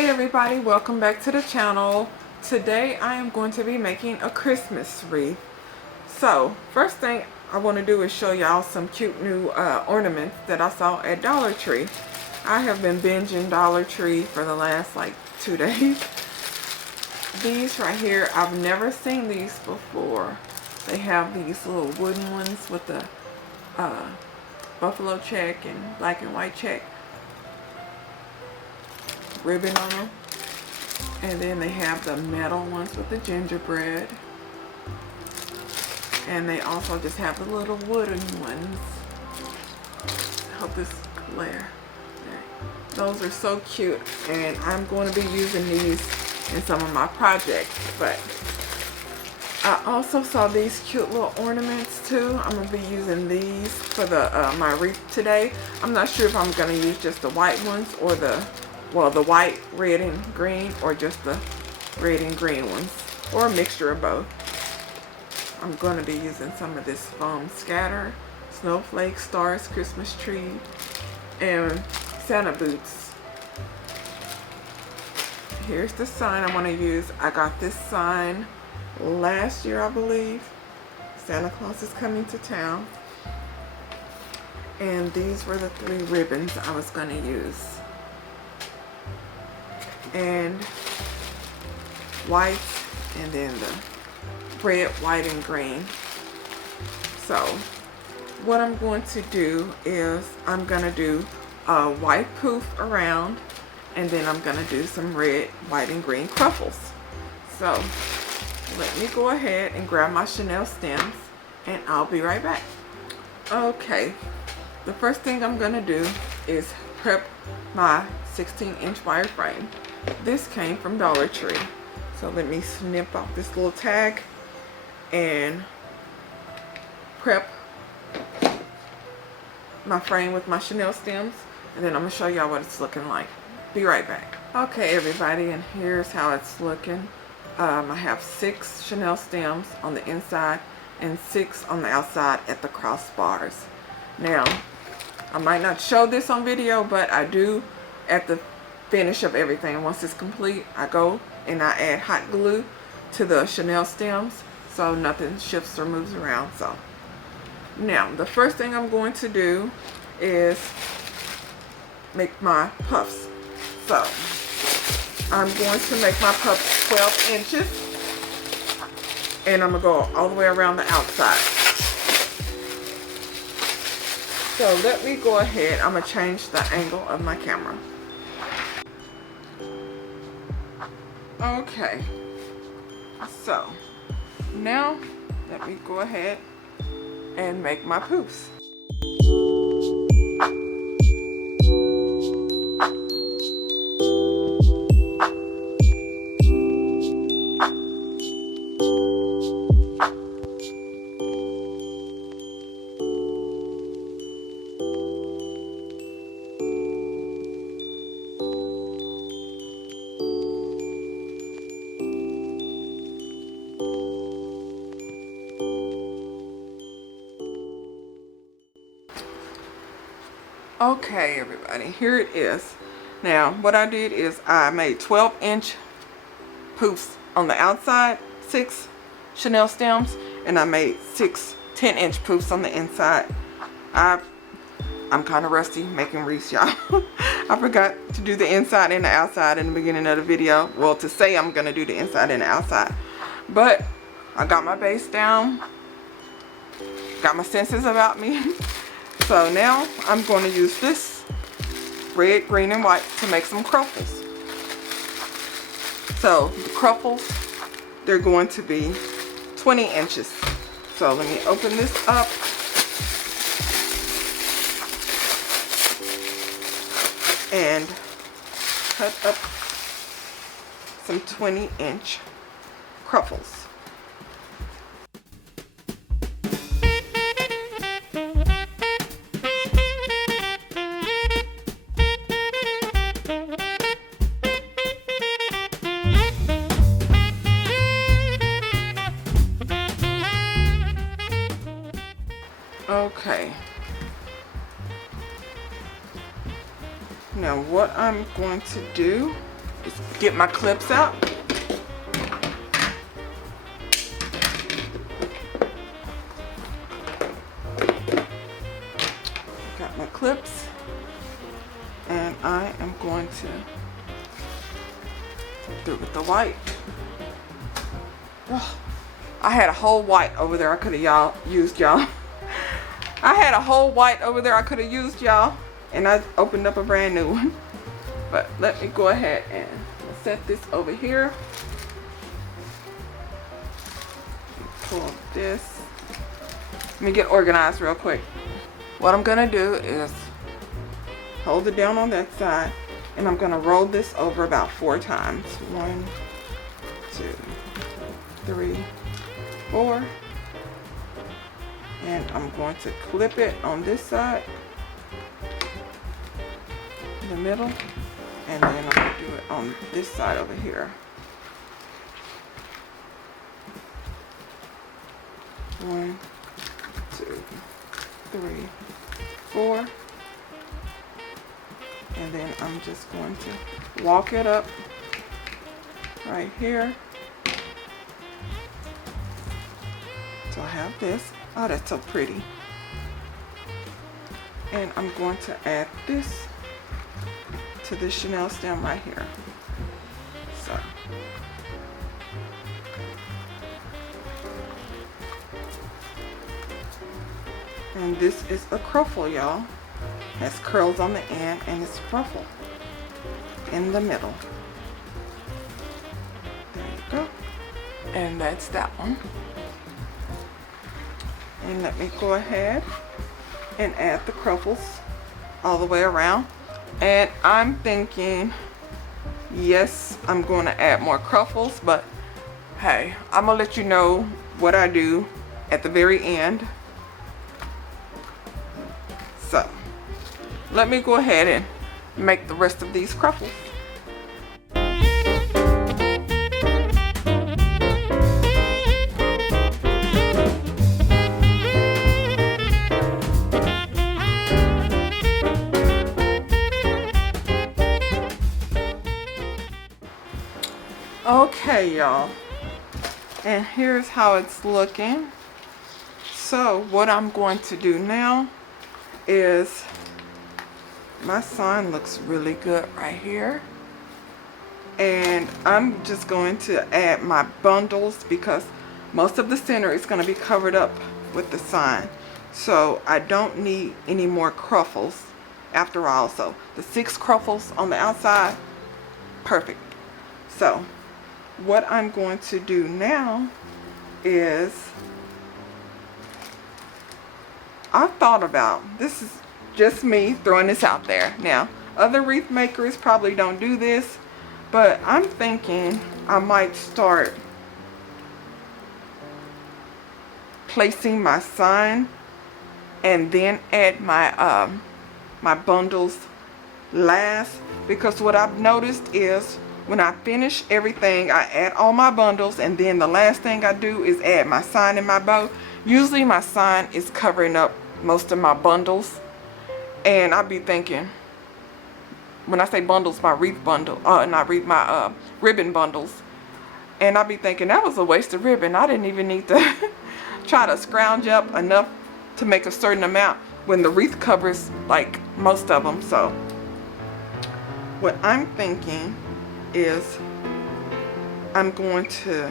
Hey everybody, welcome back to the channel. Today I am going to be making a Christmas wreath. So first thing I want to do is show y'all some cute new ornaments that I saw at Dollar Tree. I have been binging Dollar Tree for the last like 2 days. These right here, I've never seen these before. They have these little wooden ones with the buffalo check and black and white check ribbon on them, and then they have the metal ones with the gingerbread, and they also just have the little wooden ones. I hope this glare. Those are so cute, and I'm going to be using these in some of my projects. But I also saw these cute little ornaments too. I'm going to be using these for the my wreath today. I'm not sure if I'm going to use just the white ones or the white, red, and green, or just the red and green ones, or a mixture of both. I'm going to be using some of this foam scatter, snowflakes, stars, Christmas tree, and Santa boots. Here's the sign I want to use. I got this sign last year, I believe. Santa Claus is coming to town. And these were the 3 ribbons I was going to use. And white, and then the red, white, and green. So what I'm going to do is I'm going to do a white poof around, and then I'm going to do some red, white, and green cruffles. So let me go ahead and grab my Chanel stems, and I'll be right back. Okay, the first thing I'm going to do is prep my 16-inch wire frame. This came from Dollar Tree. So let me snip off this little tag and prep my frame with my Chanel stems, and then I'm going to show y'all what it's looking like. Be right back. Okay everybody, and here's how it's looking. I have 6 Chanel stems on the inside and 6 on the outside at the crossbars. Now, I might not show this on video, but I do at the finish of everything. Once it's complete, I go and I add hot glue to the Chanel stems so nothing shifts or moves around. So now the first thing I'm going to do is make my puffs. So I'm going to make my puffs 12 inches, and I'm gonna go all the way around the outside. So let me go ahead, I'm gonna change the angle of my camera. Okay, so now let me go ahead and make my poofs. Okay everybody, here it is. Now what I did is I made 12-inch poofs on the outside, 6 Chanel stems, and I made 6 10-inch poofs on the inside. I'm kind of rusty making wreaths, y'all. I forgot to do the inside and the outside in the beginning of the video. Well, to say I'm gonna do the inside and the outside, but I got my base down, got my senses about me. So now I'm going to use this red, green, and white to make some cruffles. So the cruffles, they're going to be 20 inches. So let me open this up. And cut up some 20-inch cruffles. Okay, now what I'm going to do is get my clips out. Got my clips, and I am going to do it with the white. Ugh. I had a whole white over there I could have used, y'all. I had a whole white over there I could have used, y'all, and I opened up a brand new one. But let me go ahead and set this over here. Pull this. Let me get organized real quick. What I'm gonna do is hold it down on that side, and I'm gonna roll this over about 4 times. 1, 2, 3, 4. And I'm going to clip it on this side, in the middle, and then I'm going to do it on this side over here. 1, 2, 3, 4. And then I'm just going to walk it up right here. So I have this. Oh, that's so pretty. And I'm going to add this to the Chanel stem right here. So. And this is a Cruffle, y'all. Has curls on the end, and it's Cruffle in the middle. There you go. And that's that one. And let me go ahead and add the Cruffles all the way around. And I'm thinking, yes, I'm going to add more Cruffles, but hey, I'm going to let you know what I do at the very end. So, let me go ahead and make the rest of these Cruffles. Okay, y'all, and here's how it's looking. So what I'm going to do now is, my sign looks really good right here, and I'm just going to add my bundles because most of the center is going to be covered up with the sign, so I don't need any more Cruffles after all. So the 6 Cruffles on the outside, perfect. So what I'm going to do now is, I've thought about, this is just me throwing this out there. Now, other wreath makers probably don't do this, but I'm thinking I might start placing my sign and then add my my bundles last, because what I've noticed is when I finish everything, I add all my bundles, and then the last thing I do is add my sign and my bow. Usually my sign is covering up most of my bundles, and I'll be thinking, when I say bundles, my wreath bundle, not wreath, my ribbon bundles, and I'll be thinking that was a waste of ribbon. I didn't even need to try to scrounge up enough to make a certain amount when the wreath covers like most of them. So what I'm thinking is I'm going to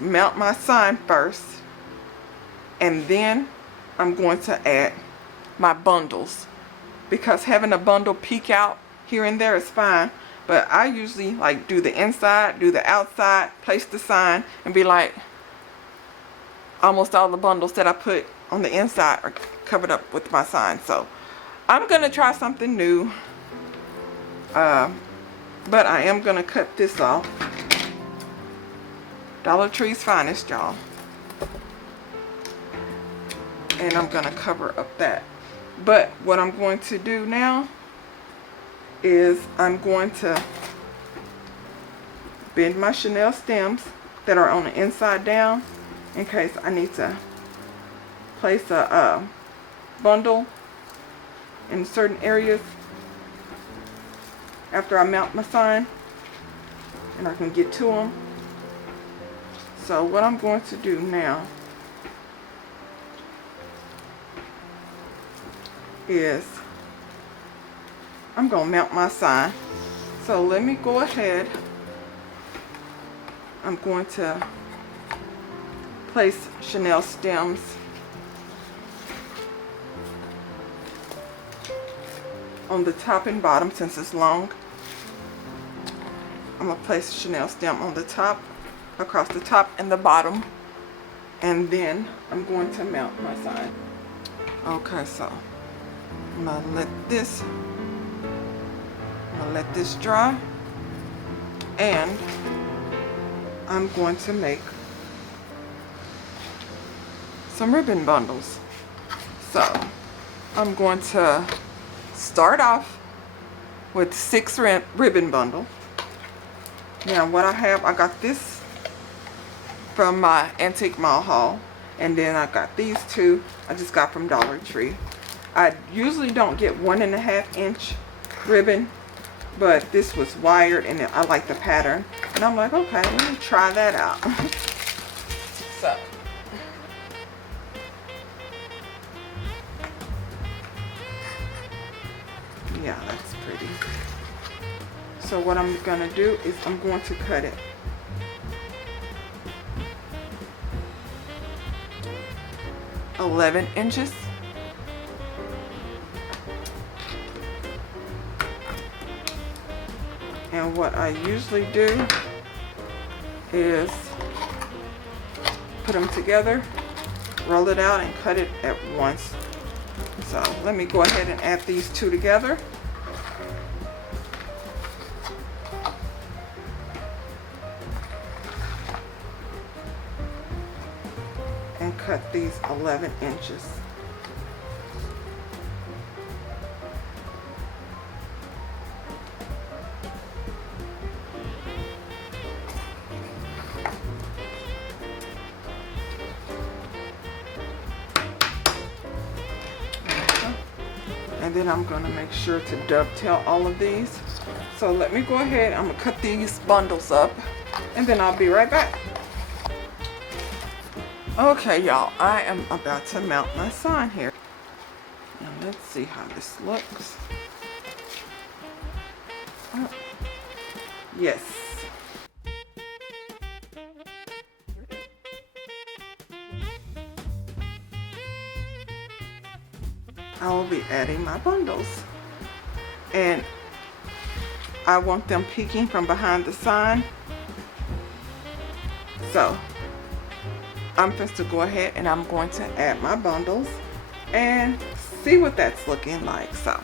mount my sign first, and then I'm going to add my bundles, because having a bundle peek out here and there is fine, but I usually like do the inside, do the outside, place the sign, and be like, almost all the bundles that I put on the inside are covered up with my sign. So I'm gonna try something new. But I am going to cut this off. Dollar Tree's finest, y'all. And I'm going to cover up that. But what I'm going to do now is I'm going to bend my Chanel stems that are on the inside down in case I need to place a bundle in certain areas. after I mount my sign and I can get to them. So what I'm going to do now is I'm going to mount my sign. So let me go ahead. I'm going to place chenille stems on the top and bottom since it's long. I'm going to place a chenille stem on the top, across the top and the bottom, and then I'm going to mount my sign. Okay, so I'm going to let this dry, and I'm going to make some ribbon bundles. So I'm going to start off with 6 ribbon bundle. Now what I got this from my antique mall haul, and then I got these 2 I just got from Dollar Tree. I usually don't get 1.5 inch ribbon, but this was wired and I like the pattern, and I'm like, okay, let me try that out. So yeah, that's pretty. So what I'm gonna do is I'm going to cut it 11 inches. And what I usually do is put them together, roll it out, and cut it at once. So let me go ahead and add these 2 together. And cut these 11 inches. And then I'm going to make sure to dovetail all of these. So let me go ahead, I'm going to cut these bundles up, and then I'll be right back. Okay, y'all, I am about to mount my sign here. Now let's see how this looks. Oh, yes. I will be adding my bundles, and I want them peeking from behind the sign. So I'm just to go ahead and I'm going to add my bundles and see what that's looking like. So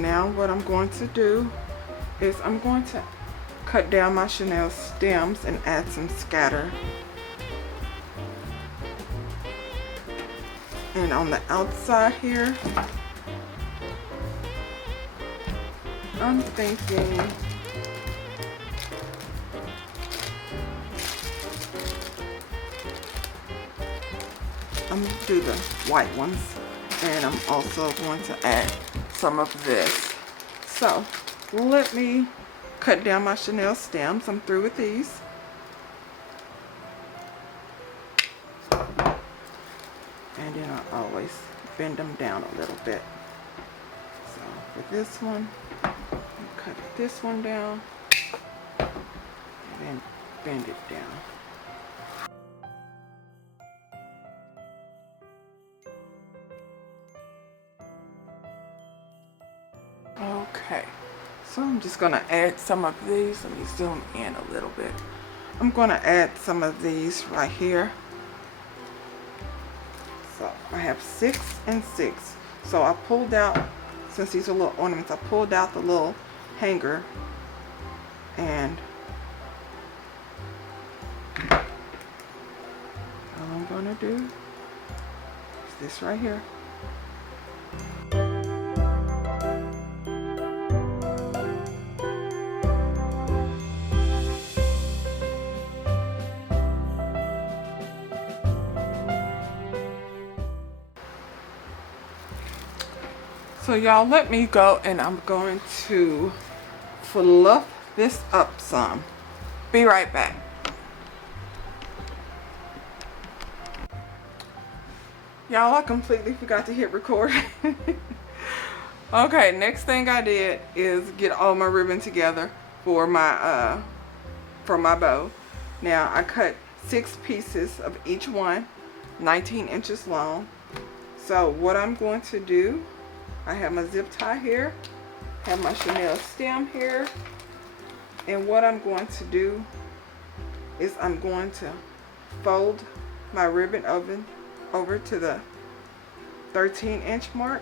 now what I'm going to do is I'm going to cut down my chenille stems and add some scatter. And on the outside here, I'm thinking I'm going to do the white ones, and I'm also going to add some of this. So let me cut down my chenille stems. I'm through with these. And then I always bend them down a little bit. So for this one, I'll cut this one down and then bend it down. Okay, so I'm just going to add some of these. Let me zoom in a little bit. I'm going to add some of these right here. So I have 6 and 6. So I pulled out, since these are little ornaments, I pulled out the little hanger and want to do is this right here. So y'all, let me go and I'm going to fluff this up some. Be right back. Y'all, I completely forgot to hit record. Okay, next thing I did is get all my ribbon together for my bow. Now I cut 6 pieces of each one, 19 inches long. So what I'm going to do, I have my zip tie here, have my chenille stem here, and what I'm going to do is I'm going to fold my ribbon over to the 13-inch mark,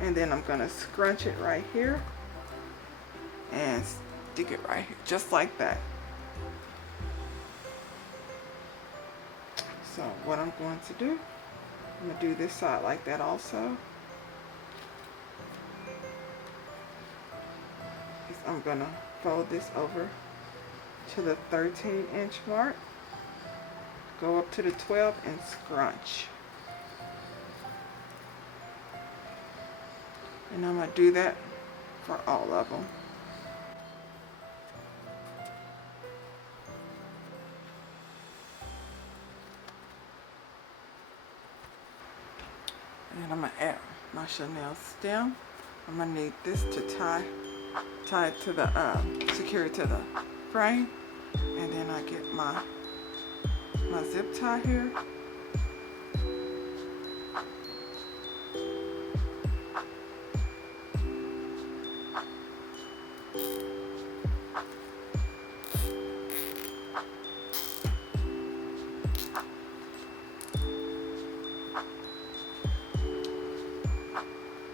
and then I'm going to scrunch it right here and stick it right here, just like that. So what I'm going to do, I'm going to do this side like that also. I'm going to fold this over to the 13-inch mark, go up to the 12 and scrunch. And I'm going to do that for all of them. And I'm going to add my chenille stem. I'm going to need this to tie it to the, secure it to the frame. And then I get my zip tie here.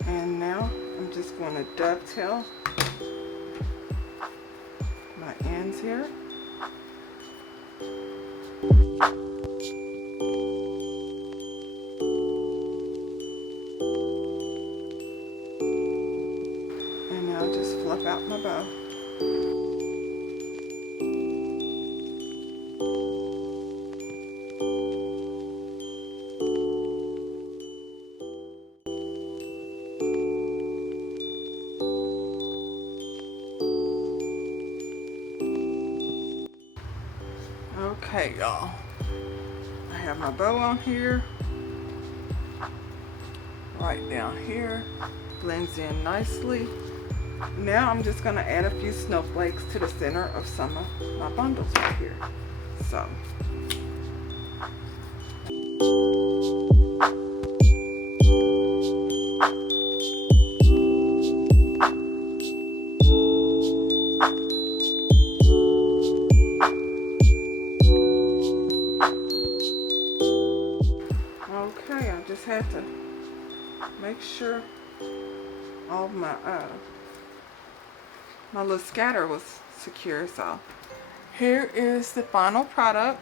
And now I'm just going to dovetail my ends here. And now just fluff out my bow. Okay, y'all, I have my bow on here, right down here, blends in nicely. Now I'm just going to add a few snowflakes to the center of some of my bundles right here. So okay, I just had to make sure all my my little scatter was secure. So here is the final product.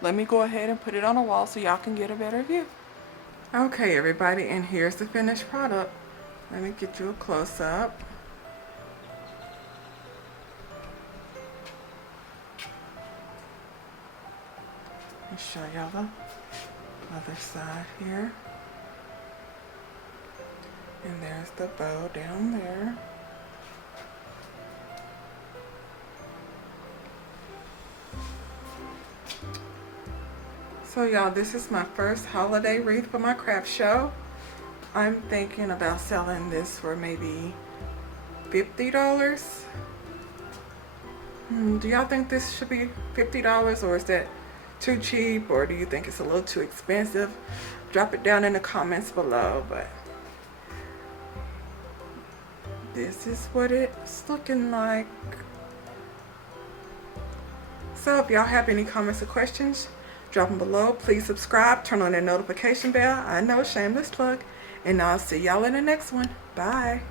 Let me go ahead and put it on the wall so y'all can get a better view. Okay, everybody, and here's the finished product. Let me get you a close-up. Let me show y'all the other side here. And there's the bow down there. So y'all, this is my first holiday wreath for my craft show. I'm thinking about selling this for maybe $50. Do y'all think this should be $50, or is that too cheap, or do you think it's a little too expensive? Drop it down in the comments below. But this is what it's looking like. So if y'all have any comments or questions, drop them below. Please subscribe, turn on that notification bell. I know, shameless plug. And I'll see y'all in the next one. Bye.